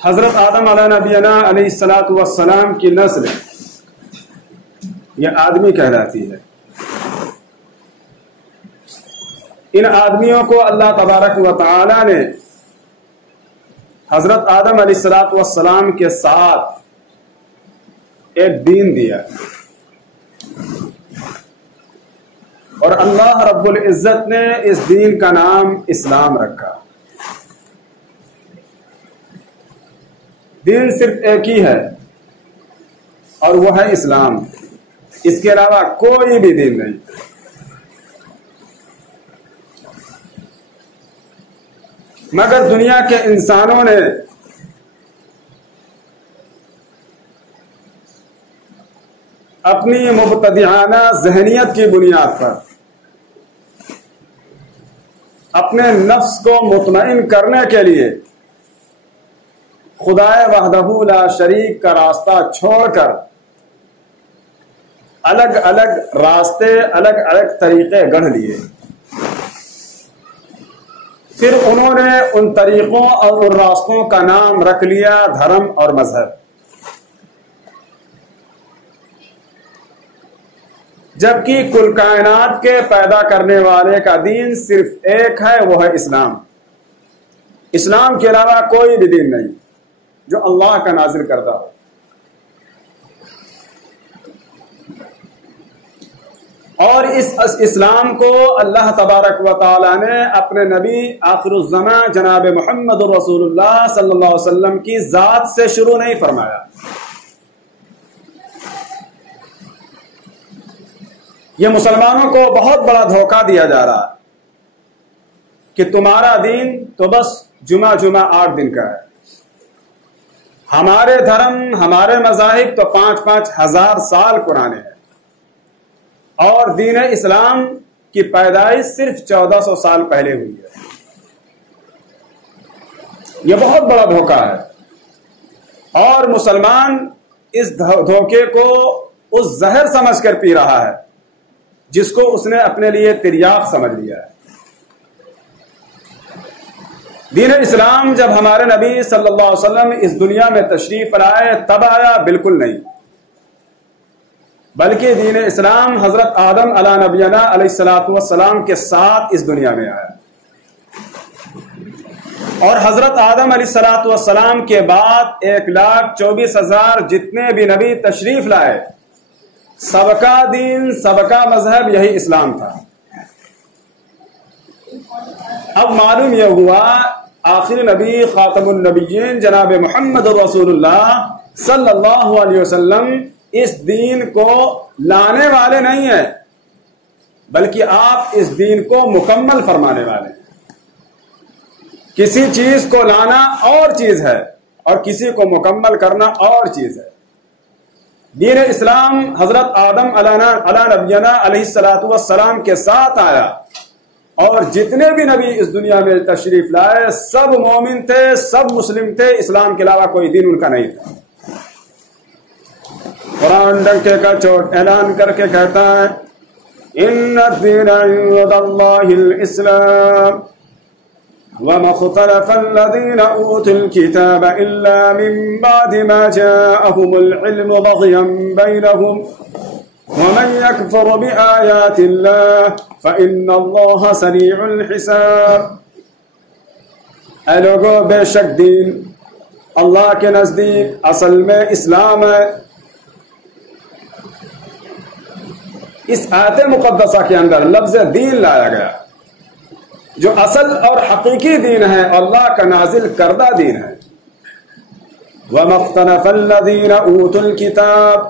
حضرت آدم علیہ نبینا علیہ الصلاۃ والسلام کی نسل یہ آدمی کہلاتی ہے۔ ان آدمیوں کو اللہ تبارک و تعالی نے حضرت آدم علیہ الصلاۃ والسلام کے ساتھ ایک دین دیا اور اللہ رب العزت نے اس دین کا نام اسلام رکھا۔ دین صرف ایک ہی ہے اور وہ ہے اسلام، اس کے علاوہ کوئی بھی دین نہیں۔ مگر دنیا کے انسانوں نے اپنی مبتدعانہ ذہنیت کی بنیاد پر اپنے نفس کو مطمئن کرنے کے لیے خدائے وحدہ لا شریک کا راستہ چھوڑ کر الگ الگ راستے، الگ الگ طریقے گڑھ لیے۔ پھر انہوں نے ان طریقوں اور ان راستوں کا نام رکھ لیا دھرم اور مذہب، جبکہ کل کائنات کے پیدا کرنے والے کا دین صرف ایک ہے، وہ ہے اسلام۔ اسلام کے علاوہ کوئی بھی دین نہیں جو اللہ کا نازل کردہ ہو۔ اور اس اسلام کو اللہ تبارک و تعالی نے اپنے نبی آخر الزمان جناب محمد رسول اللہ صلی اللہ علیہ وسلم کی ذات سے شروع نہیں فرمایا۔ یہ مسلمانوں کو بہت بڑا دھوکہ دیا جا رہا ہے کہ تمہارا دین تو بس جمعہ 8 دن کا ہے، ہمارے دھرم، ہمارے مذاہب تو 5-5 ہزار سال پرانے ہیں، اور دین اسلام کی پیدائش صرف 1400 سال پہلے ہوئی ہے۔ یہ بہت بڑا دھوکہ ہے، اور مسلمان اس دھوکے کو اس زہر سمجھ کر پی رہا ہے جس کو اس نے اپنے لیے تریاق سمجھ لیا ہے۔ دین اسلام جب ہمارے نبی صلی اللہ علیہ وسلم اس دنیا میں تشریف لائے تب آیا؟ بالکل نہیں، بلکہ دین اسلام حضرت آدم علیہ نبینا علیہ الصلاۃ والسلام کے ساتھ اس دنیا میں آیا، اور حضرت آدم علیہ الصلاۃ والسلام کے بعد 1,24,000 جتنے بھی نبی تشریف لائے، سب کا دین، سب کا مذہب یہی اسلام تھا۔ اب معلوم یہ ہوا آخری نبی خاتم النبیین جناب محمد رسول اللہ صلی اللہ علیہ وسلم اس دین کو لانے والے نہیں ہیں، بلکہ آپ اس دین کو مکمل فرمانے والے ہیں۔ کسی چیز کو لانا اور چیز ہے اور کسی کو مکمل کرنا اور چیز ہے۔ دین اسلام حضرت آدم علیہ نبینا علیہ الصلاۃ والسلام کے ساتھ آیا، اور جتنے بھی نبی اس دنیا میں تشریف لائے سب مومن تھے، سب مسلم تھے، اسلام کے علاوہ کوئی دین ان کا نہیں تھا۔ قرآن ڈنکے کا چوٹ اعلان کر کے کہتا ہے ان الدین عند اللہ الاسلام وما اختلف الذین اوتوا الکتاب الا من بعد ما جاءهم العلم بغیا بینہم ومن يكفر بآيات الله فإن الله سريع الحساب۔ اے لوگو، بے شک دین اللہ کے نزدیک اصل میں اسلام ہے۔ اس آیت مقدسہ کے اندر لفظ دین لایا گیا جو اصل اور حقیقی دین ہے، اللہ کا نازل کردہ دین ہے۔ وَمَا اخْتَلَفَ الَّذِينَ أُوتُوا الْكِتَابَ،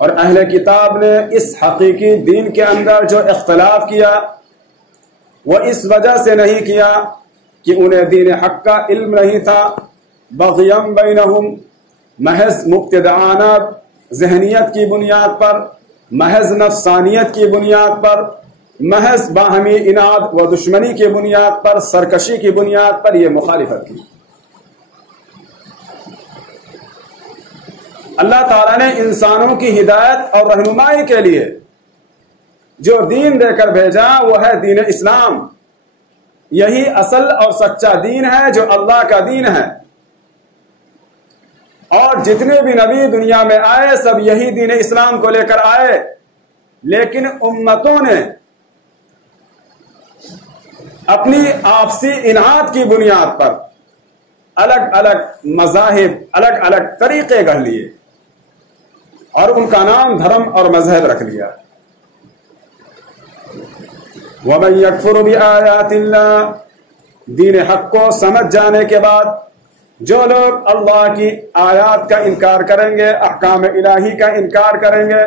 اور اہل کتاب نے اس حقیقی دین کے اندر جو اختلاف کیا وہ اس وجہ سے نہیں کیا کہ انہیں دین حق کا علم نہیں تھا، بغیم بینہم، محض مبتدعانہ ذہنیت کی بنیاد پر، محض نفسانیت کی بنیاد پر، محض باہمی اناد و دشمنی کی بنیاد پر، سرکشی کی بنیاد پر یہ مخالفت کی۔ اللہ تعالیٰ نے انسانوں کی ہدایت اور رہنمائی کے لیے جو دین دے کر بھیجا وہ ہے دین اسلام۔ یہی اصل اور سچا دین ہے جو اللہ کا دین ہے۔ اور جتنے بھی نبی دنیا میں آئے سب یہی دین اسلام کو لے کر آئے، لیکن امتوں نے اپنی آپسی انعاد کی بنیاد پر الگ الگ مذاہب، الگ الگ طریقے گڑھ لیے اور ان کا نام دھرم اور مذہب رکھ لیا۔ وَمَن يَكْفُرُ بِآيَاتِ اللَّهِ، دین حق کو سمجھ جانے کے بعد جو لوگ اللہ کی آیات کا انکار کریں گے، احکام الہی کا انکار کریں گے،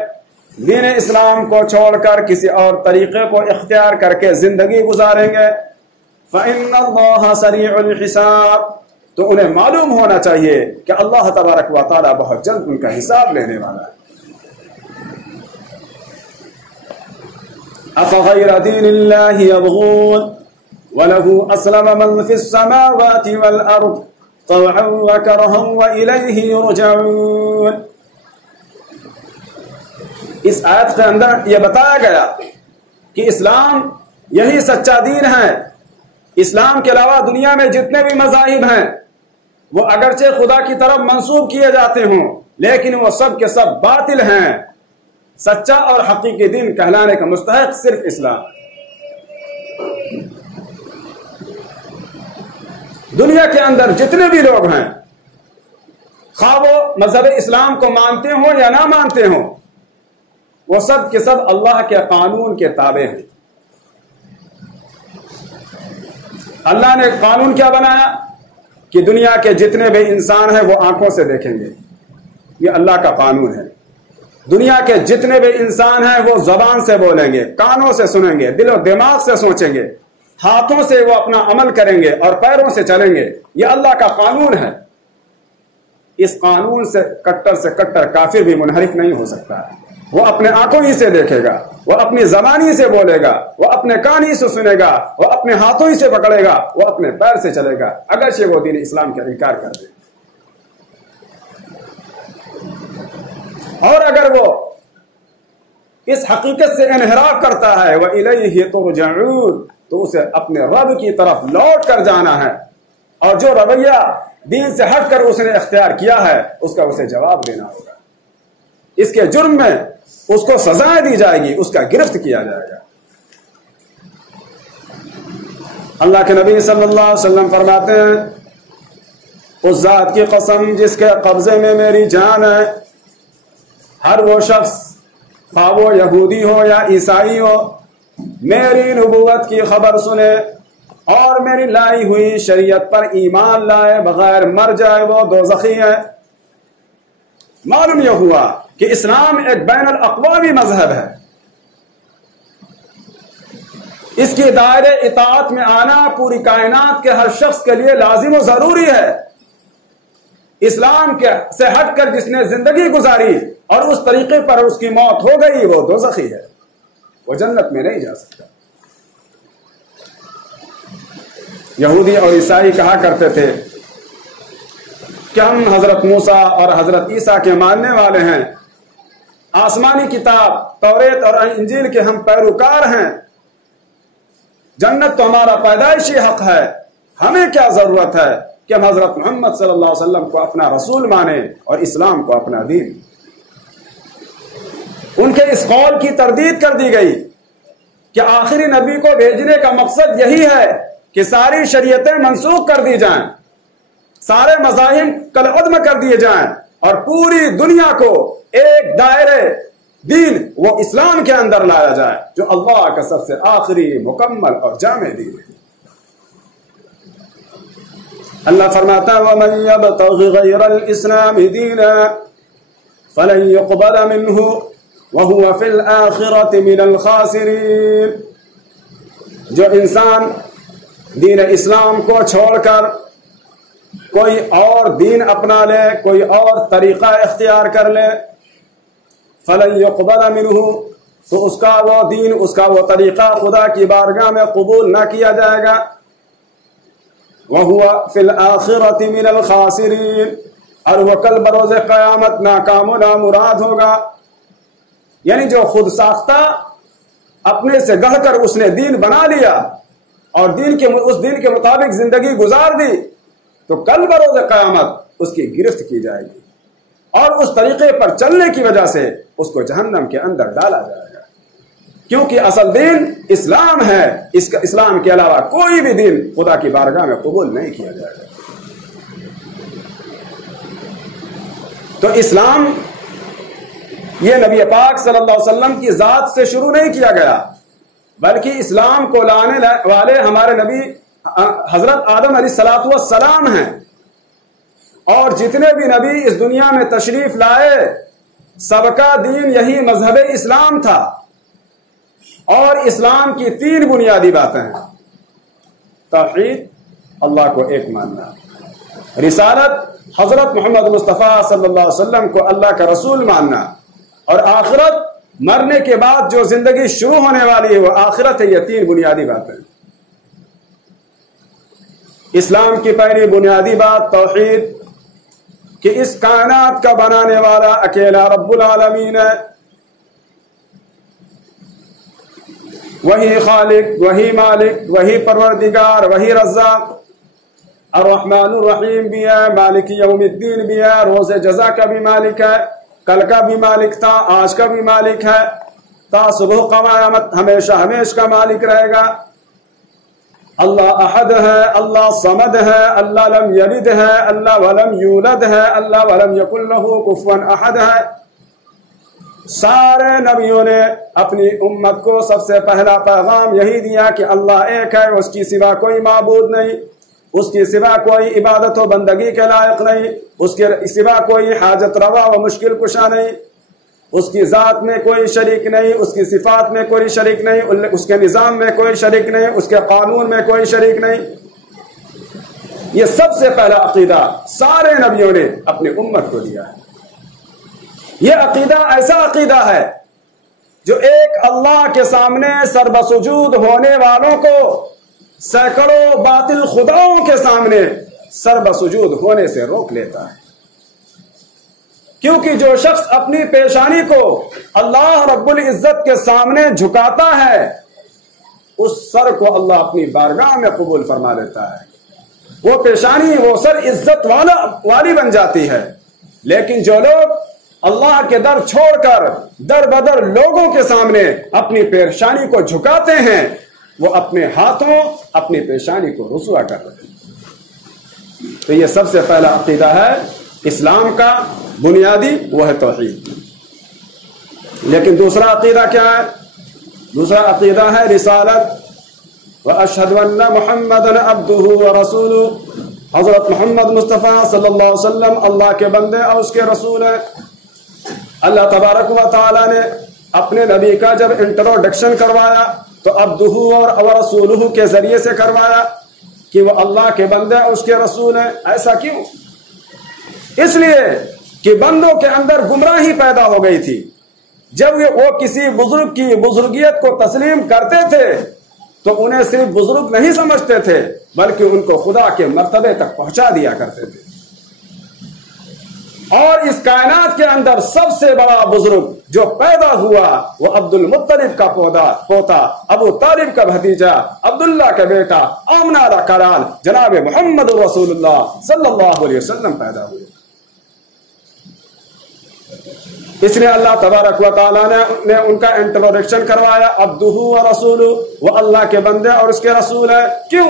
دین اسلام کو چھوڑ کر کسی اور طریقے کو اختیار کر کے زندگی گزاریں گے، فَإِنَّ اللَّهَ سَرِيعُ الْحِسَابِ، تو انہیں معلوم ہونا چاہیے کہ اللہ تبارک و تعالی بہت جلد ان کا حساب لینے والا ہے۔ أَفَغَيْرَ دِينِ اللَّهِ يَبْغُونَ وَلَهُ أَسْلَمَ مَن فِي السَّمَاوَاتِ وَالْأَرْضِ طَوْعًا وَكَرْهًا وَإِلَيْهِ يُرْجَعُونَ۔ اس آیت کے اندر یہ بتایا گیا کہ اسلام یہی سچا دین ہے۔ اسلام کے علاوہ دنیا میں جتنے بھی مذاہب ہیں وہ اگرچہ خدا کی طرف منسوب کیے جاتے ہوں، لیکن وہ سب کے سب باطل ہیں۔ سچا اور حقیقی دین کہلانے کا مستحق صرف اسلام۔ دنیا کے اندر جتنے بھی لوگ ہیں، خواہ وہ مذہب اسلام کو مانتے ہوں یا نہ مانتے ہوں، وہ سب کے سب اللہ کے قانون کے تابع ہیں۔ اللہ نے قانون کیا بنایا کہ دنیا کے جتنے بھی انسان ہیں وہ آنکھوں سے دیکھیں گے، یہ اللہ کا قانون ہے۔ دنیا کے جتنے بھی انسان ہیں وہ زبان سے بولیں گے، کانوں سے سنیں گے، دل و دماغ سے سوچیں گے، ہاتھوں سے وہ اپنا عمل کریں گے اور پیروں سے چلیں گے، یہ اللہ کا قانون ہے۔ اس قانون سے کٹر کافر بھی منحرف نہیں ہو سکتا ہے۔ وہ اپنے آنکھوں ہی سے دیکھے گا، وہ اپنی زبان ہی سے بولے گا، وہ اپنے کان ہی سے سنے گا، وہ اپنے ہاتھوں ہی سے پکڑے گا، وہ اپنے پیر سے چلے گا، اگرچہ وہ دین اسلام کا انکار کر دے۔ اور اگر وہ اس حقیقت سے انحراف کرتا ہے وَإِلَيْهِ تُرْجَعُونَ، تو اسے اپنے رب کی طرف لوٹ کر جانا ہے، اور جو رویہ دین سے ہٹ کر اس نے اختیار کیا ہے اس کا اسے جواب دینا ہوگا۔ اس کے جرم میں اس کو سزائیں دی جائے گی، اس کا گرفت کیا جائے گا۔ اللہ کے نبی صلی اللہ علیہ وسلم فرماتے ہیں، اس ذات کی قسم جس کے قبضے میں میری جان ہے، ہر وہ شخص خواہ وہ یہودی ہو یا عیسائی ہو، میری نبوت کی خبر سنے اور میری لائی ہوئی شریعت پر ایمان لائے بغیر مر جائے، وہ دوزخی ہے۔ معلوم یہ ہوا کہ اسلام ایک بین الاقوامی مذہب ہے۔ اس کی دائرے اطاعت میں آنا پوری کائنات کے ہر شخص کے لیے لازم و ضروری ہے۔ اسلام سے ہٹ کر جس نے زندگی گزاری اور اس طریقے پر اس کی موت ہو گئی، وہ دوزخی ہے، وہ جنت میں نہیں جا سکتا۔ یہودی اور عیسائی کہا کرتے تھے کہ ہم حضرت موسیٰ اور حضرت عیسیٰ کے ماننے والے ہیں، آسمانی کتاب توریت اور انجیل کے ہم پیروکار ہیں، جنت تو ہمارا پیدائشی حق ہے، ہمیں کیا ضرورت ہے کہ ہم حضرت محمد صلی اللہ علیہ وسلم کو اپنا رسول مانیں اور اسلام کو اپنا دین۔ ان کے اس قول کی تردید کر دی گئی کہ آخری نبی کو بھیجنے کا مقصد یہی ہے کہ ساری شریعتیں منسوخ کر دی جائیں، سارے مذاہب کالعدم کر دیے جائیں اور پوری دنیا کو ایک دائرے دین وہ اسلام کے اندر لایا جائے جو اللہ کا سب سے آخری مکمل اور جامع دین ہے۔ اللہ فرماتا ہے وَمَن يَبْتَغِ غَيْرَ الْإِسْلَامِ دِينًا فَلَن يُقْبَلَ مِنْهُ وَهُوَ فِي الْآخِرَةِ مِنَ الْخَاسِرِينَ، جو انسان دین اسلام کو چھوڑ کر کوئی اور دین اپنا لے، کوئی اور طریقہ اختیار کر لے، فَلَن يُقْبَلَ مِنْهُ، تو اس کا وہ دین، اس کا وہ طریقہ خدا کی بارگاہ میں قبول نہ کیا جائے گا، وَهُوَ فِي الْآخِرَةِ مِنَ الْخَاسِرِينَ، اور وہ کل بروز قیامت ناکام و نامراد ہوگا۔ یعنی جو خود ساختہ اپنے سے گڑھ کر اس نے دین بنا لیا اور اس دین کے مطابق زندگی گزار دی، تو کل بروز قیامت اس کی گرفت کی جائے گی۔ اور اس طریقے پر چلنے کی وجہ سے اس کو جہنم کے اندر ڈالا جائے گا، کیونکہ اصل دین اسلام ہے، اسلام کے علاوہ کوئی بھی دین خدا کی بارگاہ میں قبول نہیں کیا جائے گا۔ تو اسلام یہ نبی پاک صلی اللہ علیہ وسلم کی ذات سے شروع نہیں کیا گیا، بلکہ اسلام کو لانے والے ہمارے نبی حضرت آدم علیہ الصلوۃ والسلام ہیں، اور جتنے بھی نبی اس دنیا میں تشریف لائے سب کا دین یہی مذہب اسلام تھا۔ اور اسلام کی 3 بنیادی باتیں ہیں: توحید، اللہ کو ایک ماننا، رسالت، حضرت محمد مصطفیٰ صلی اللہ علیہ وسلم کو اللہ کا رسول ماننا، اور آخرت، مرنے کے بعد جو زندگی شروع ہونے والی ہے وہ آخرت ہے۔ یہ 3 بنیادی باتیں۔ اسلام کی پہلی بنیادی بات توحید، کہ اس کائنات کا بنانے والا اکیلا رب العالمین ہے، وہی خالق، وہی مالک، وہی پروردگار، وہی رزاق، الرحمن الرحیم بھی ہے، مالک یوم الدین بھی ہے، روز جزا کا بھی مالک ہے، کل کا بھی مالک تھا، آج کا بھی مالک ہے، تا صبح قیامت ہمیشہ ہمیشہ کا مالک رہے گا۔ اللہ احد ہے، اللہ صمد ہے، اللہ لم یلد ہے، اللہ ولم یولد ہے، اللہ ولم یکن لہ کفوا احد ہے۔ سارے نبیوں نے اپنی امت کو سب سے پہلا پیغام یہی دیا کہ اللہ ایک ہے، اس کی سوا کوئی معبود نہیں، اس کی سوا کوئی عبادت و بندگی کے لائق نہیں، اس کے سوا کوئی حاجت روا و مشکل کشا نہیں، اس کی ذات میں کوئی شریک نہیں، اس کی صفات میں کوئی شریک نہیں، اس کے نظام میں کوئی شریک نہیں، اس کے قانون میں کوئی شریک نہیں۔ یہ سب سے پہلا عقیدہ سارے نبیوں نے اپنی امت کو دیا ہے۔ یہ عقیدہ ایسا عقیدہ ہے جو ایک اللہ کے سامنے سربسجود ہونے والوں کو سینکڑوں باطل خداؤں کے سامنے سربسجود ہونے سے روک لیتا ہے، کیونکہ جو شخص اپنی پیشانی کو اللہ رب العزت کے سامنے جھکاتا ہے اس سر کو اللہ اپنی بارگاہ میں قبول فرما لیتا ہے، وہ پیشانی، وہ سر عزت والی بن جاتی ہے۔ لیکن جو لوگ اللہ کے در چھوڑ کر در بدر لوگوں کے سامنے اپنی پیشانی کو جھکاتے ہیں وہ اپنے ہاتھوں اپنی پیشانی کو رسوا کر رہے ہیں۔ تو یہ سب سے پہلا عقیدہ ہے اسلام کا بنیادی، وہ ہے توحید۔ لیکن دوسرا عقیدہ کیا ہے؟ دوسرا عقیدہ ہے رسالت، واشہد ان محمدًا عبدہ ورسولہ، حضرت محمد مصطفیٰ صلی اللہ علیہ وسلم اللہ کے بندے اور اس کے رسول ہیں۔ اللہ تبارک و تعالیٰ نے اپنے نبی کا جب انٹروڈکشن کروایا تو عبدہ اور رسولہ کے ذریعے سے کروایا کہ وہ اللہ کے بندے اور اس کے رسول ہیں۔ ایسا کیوں؟ اس لیے کہ بندوں کے اندر گمراہی پیدا ہو گئی تھی۔ جب وہ کسی بزرگ کی بزرگیت کو تسلیم کرتے تھے تو انہیں صرف بزرگ نہیں سمجھتے تھے بلکہ ان کو خدا کے مرتبے تک پہنچا دیا کرتے تھے۔ اور اس کائنات کے اندر سب سے بڑا بزرگ جو پیدا ہوا وہ عبد المطلب کا پوتا، ابو طالب کا بھتیجا، عبداللہ کا بیٹا، آمنہ کا لال، جناب محمد رسول اللہ صلی اللہ علیہ وسلم پیدا ہوئے۔ اس لیے اللہ تبارک و تعالیٰ نے ان کا انٹروڈکشن کروایا، عبدہ و رسولہ، وہ اللہ کے بندے اور اس کے رسول ہیں۔ کیوں؟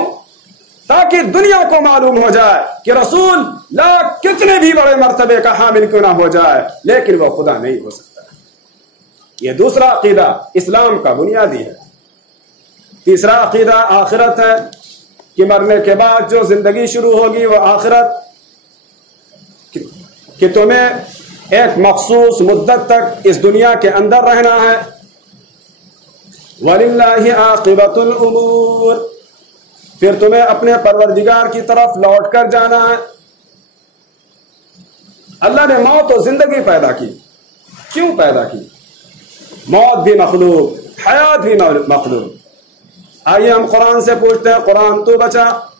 تاکہ دنیا کو معلوم ہو جائے کہ رسول لاکھ کتنے بھی بڑے مرتبے کا حامل کیوں نہ ہو جائے لیکن وہ خدا نہیں ہو سکتا۔ یہ دوسرا عقیدہ اسلام کا بنیادی ہے۔ تیسرا عقیدہ آخرت ہے کہ مرنے کے بعد جو زندگی شروع ہوگی وہ آخرت، کہ تمہیں ایک مخصوص مدت تک اس دنیا کے اندر رہنا ہے۔ وَلِلَّهِ عَاقِبَةُ الْأُمُورِ، پھر تمہیں اپنے پروردگار کی طرف لوٹ کر جانا ہے۔ اللہ نے موت و زندگی پیدا کی، کیوں پیدا کی؟ موت بھی مخلوق، حیات بھی مخلوق۔ آئیے ہم قرآن سے پوچھتے ہیں، قرآن تو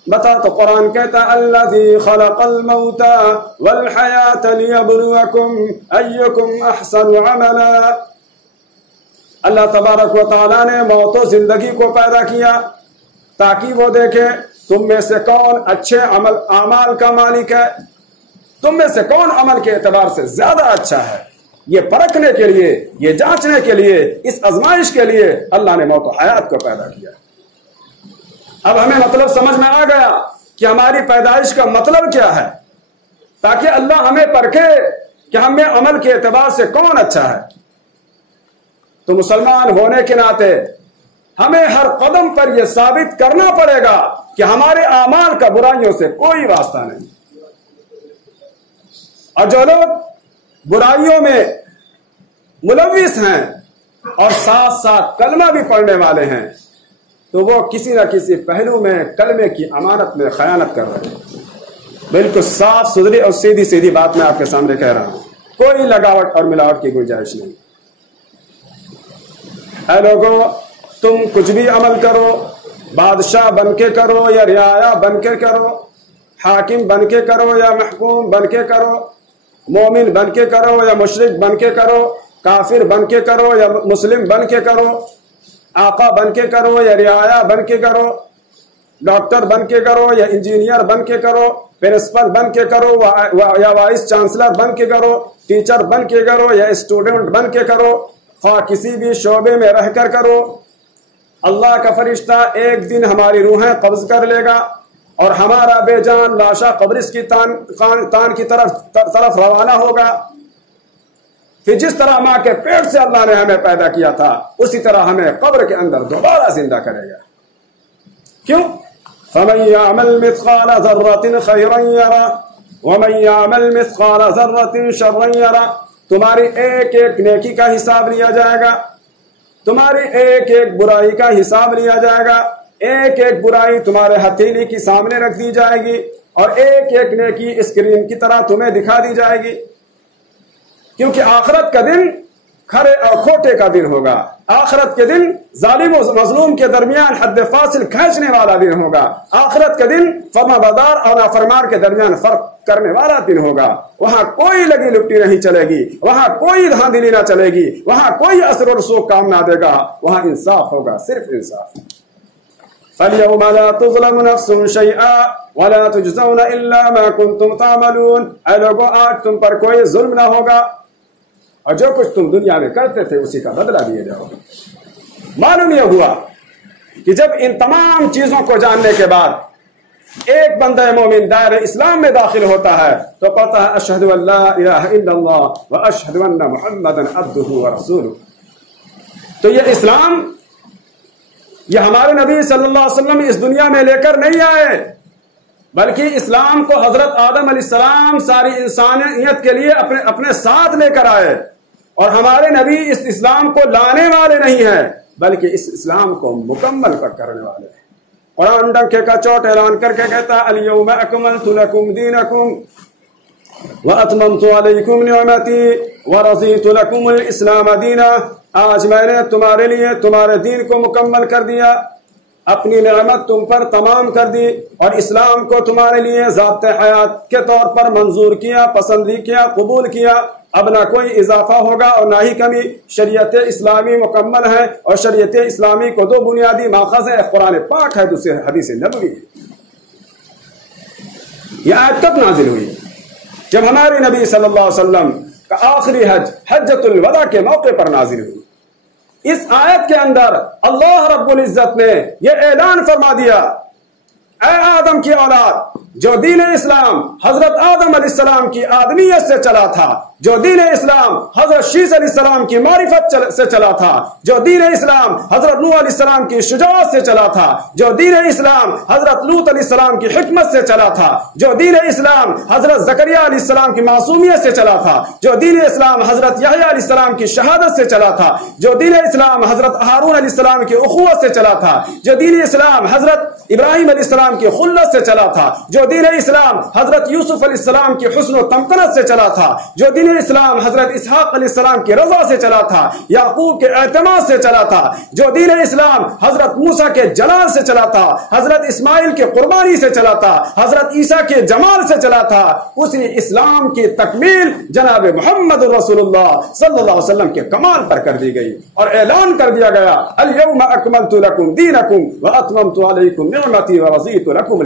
بتا تو قرآن کہتا ہے الذی خلق الموت والحیات لیبلوکم ایکم احسن عملا۔ اللہ تبارک و تعالیٰ نے موت و زندگی کو پیدا کیا تاکہ وہ دیکھے تم میں سے کون اچھے اعمال کا مالک ہے۔ تم میں سے کون عمل کے اعتبار سے زیادہ اچھا ہے، یہ پرکھنے کے لیے، یہ جانچنے کے لیے، اس آزمائش کے لیے اللہ نے موت و حیات کو پیدا کیا۔ اب ہمیں مطلب سمجھ میں آ گیا کہ ہماری پیدائش کا مطلب کیا ہے، تاکہ اللہ ہمیں پرکھے کہ ہم میں عمل کے اعتبار سے کون اچھا ہے۔ تو مسلمان ہونے کے ناطے ہمیں ہر قدم پر یہ ثابت کرنا پڑے گا کہ ہمارے اعمال کا برائیوں سے کوئی واسطہ نہیں، اور جو لوگ برائیوں میں ملوث ہیں اور ساتھ ساتھ کلمہ بھی پڑھنے والے ہیں، تو وہ کسی نہ کسی پہلو میں کلمے کی امانت میں خیانت کر رہے ہیں۔ بالکل صاف ستھری اور سیدھی سیدھی بات میں آپ کے سامنے کہہ رہا ہوں، کوئی لگاوٹ اور ملاوٹ کی گنجائش نہیں۔ اے لوگوں، تم کچھ بھی عمل کرو، بادشاہ بن کے کرو یا رعایا بن کے کرو، حاکم بن کے کرو یا محکوم بن کے کرو، مومن بن کے کرو یا مشرک بن کے کرو، کافر بن کے کرو یا مسلم بن کے کرو، آقا بن کے کرو یا رعایا بن کے کرو، ڈاکٹر بن کے کرو یا انجینئر بن کے کرو، پرنسپل بن کے کرو یا وائس چانسلر بن کے کرو، ٹیچر بن کے کرو یا اسٹوڈنٹ بن کے کرو، خواہ کسی بھی شعبے میں رہ کر کرو، اللہ کا فرشتہ ایک دن ہماری روحیں قبض کر لے گا اور ہمارا بے جان لاشا قبرص کی تان کی طرف روانہ ہوگا۔ پھر جس طرح ماں کے پیٹ سے اللہ نے ہمیں پیدا کیا تھا، اسی طرح ہمیں قبر کے اندر دوبارہ زندہ کرے گا۔ کیوں؟ فَمَن يَعْمَلْ مِثْقَالَ ذَرَّةٍ خَيْرًا يَرَهُ وَمَن يَعْمَلْ مِثْقَالَ ذَرَّةٍ شَرًّا يَرَهُ۔ تمہاری ایک ایک نیکی کا حساب لیا جائے گا، تمہاری ایک ایک برائی کا حساب لیا جائے گا، ایک ایک برائی تمہارے ہتھیلی کی سامنے رکھ دی جائے گی اور ایک ایک نیکی اسکرین کی طرح تمہیں دکھا دی جائے گی، کیونکہ آخرت کا دن کھرے اور کھوٹے کا دن ہوگا۔ آخرت کے دن ظالم و مظلوم کے درمیان حد فاصل کھینچنے والا دن ہوگا۔ آخرت کے دن فرما بردار اور نافرمان کے درمیان فرق کرنے والا دن ہوگا۔ وہاں کوئی لگی لپٹی نہیں چلے گی، وہاں کوئی دھاندلی نہ چلے گی، وہاں کوئی اثر و رسوخ کام نہ دے گا، وہاں انصاف ہوگا، صرف انصاف۔ فَالْيَوْمَ لَا تُظْلَمُ نَفْسٌ شَيْئًا وَلَا تُجْزَوْنَ إِلَّا مَا كُنْتُمْ تَعْمَلُونَ۔ اے لوگوں، آج تم پر کوئی ظلم نہ ہوگا اور جو کچھ تم دنیا میں کرتے تھے اسی کا بدلہ دیے جاؤ گے۔ معلوم یہ ہوا کہ جب ان تمام چیزوں کو جاننے کے بعد ایک بندہ مومن دائرہ اسلام میں داخل ہوتا ہے تو کہتا ہے اشہد ان لا الہ الا اللہ واشہد ان محمدا عبدہ ورسولہ۔ تو یہ اسلام، یہ ہمارے نبی صلی اللہ علیہ وسلم اس دنیا میں لے کر نہیں آئے، بلکہ اسلام کو حضرت آدم علیہ السلام ساری انسانیت کے لیے اپنے ساتھ لے کر آئے، اور ہمارے نبی اس اسلام کو لانے والے نہیں ہیں بلکہ اس اسلام کو مکمل کرنے والے ہیں۔ قرآن ڈنکے کا چوٹ اعلان کر کے کہتا ہے الیوم اکملت لکم دینکم واتممت علیکم نعمتی ورضیت لکم الاسلام دینا۔ آج میں نے تمہارے لیے تمہارے دین کو مکمل کر دیا، اپنی نعمت تم پر تمام کر دی اور اسلام کو تمہارے لیے ضابطۂ حیات کے طور پر منظور کیا، پسند کیا، قبول کیا۔ اب نہ کوئی اضافہ ہوگا اور نہ ہی کمی۔ شریعت اسلامی مکمل ہے اور شریعت اسلامی کو دو بنیادی ماخذ ہے، قرآن پاک ہے، دوسرے حدیث نبوی ہے۔ یہ آیت کب نازل ہوئی؟ جب ہمارے نبی صلی اللہ علیہ وسلم کا آخری حج حجۃ الوداع کے موقع پر نازل ہوئی۔ اس آیت کے اندر اللہ رب العزت نے یہ اعلان فرما دیا، اے آدم کی اولاد، جو دین اسلام حضرت آدم علیہ السلام کی آدمیت سے چلا تھا، جو دین اسلام حضرت شیس علیہ السلام کی معرفت سے چلا تھا، جو دین اسلام حضرت نوح علیہ السلام کی شجاعت سے چلا تھا، جو دین اسلام حضرت لوط علیہ السلام کی حکمت سے چلا تھا، جو دین اسلام حضرت زکریا علیہ السلام کی معصومیت سے چلا تھا، جو دین اسلام حضرت یحییٰ علیہ السلام کی شہادت سے چلا تھا، جو دین اسلام حضرت ہارون علیہ السلام کی اخوت سے چلا تھا، جو دین اسلام حضرت ابراہیم علیہ السلام کی خلت سے چلا تھا، جو دین اسلام حضرت یوسف علیہ السلام کی حسن و تمکنت سے چلا تھا، جو دین اسلام حضرت اسحاق علیہ السلام کی رضا سے چلا تھا، یعقوب کے اعتماد سے چلا تھا، جو دین اسلام حضرت موسیٰ کے جلال سے چلا تھا، حضرت اسماعیل کے قربانی سے چلا تھا، حضرت عیسیٰ کے جمال سے چلا تھا، اسی اسلام کی تکمیل جناب محمد رسول اللہ صلی اللہ علیہ وسلم کے کمال پر کر دی گئی اور اعلان کر دیا گیا الیوم اکملت لکم دینکم واتممت علیکم نعمتی ورضیت لکم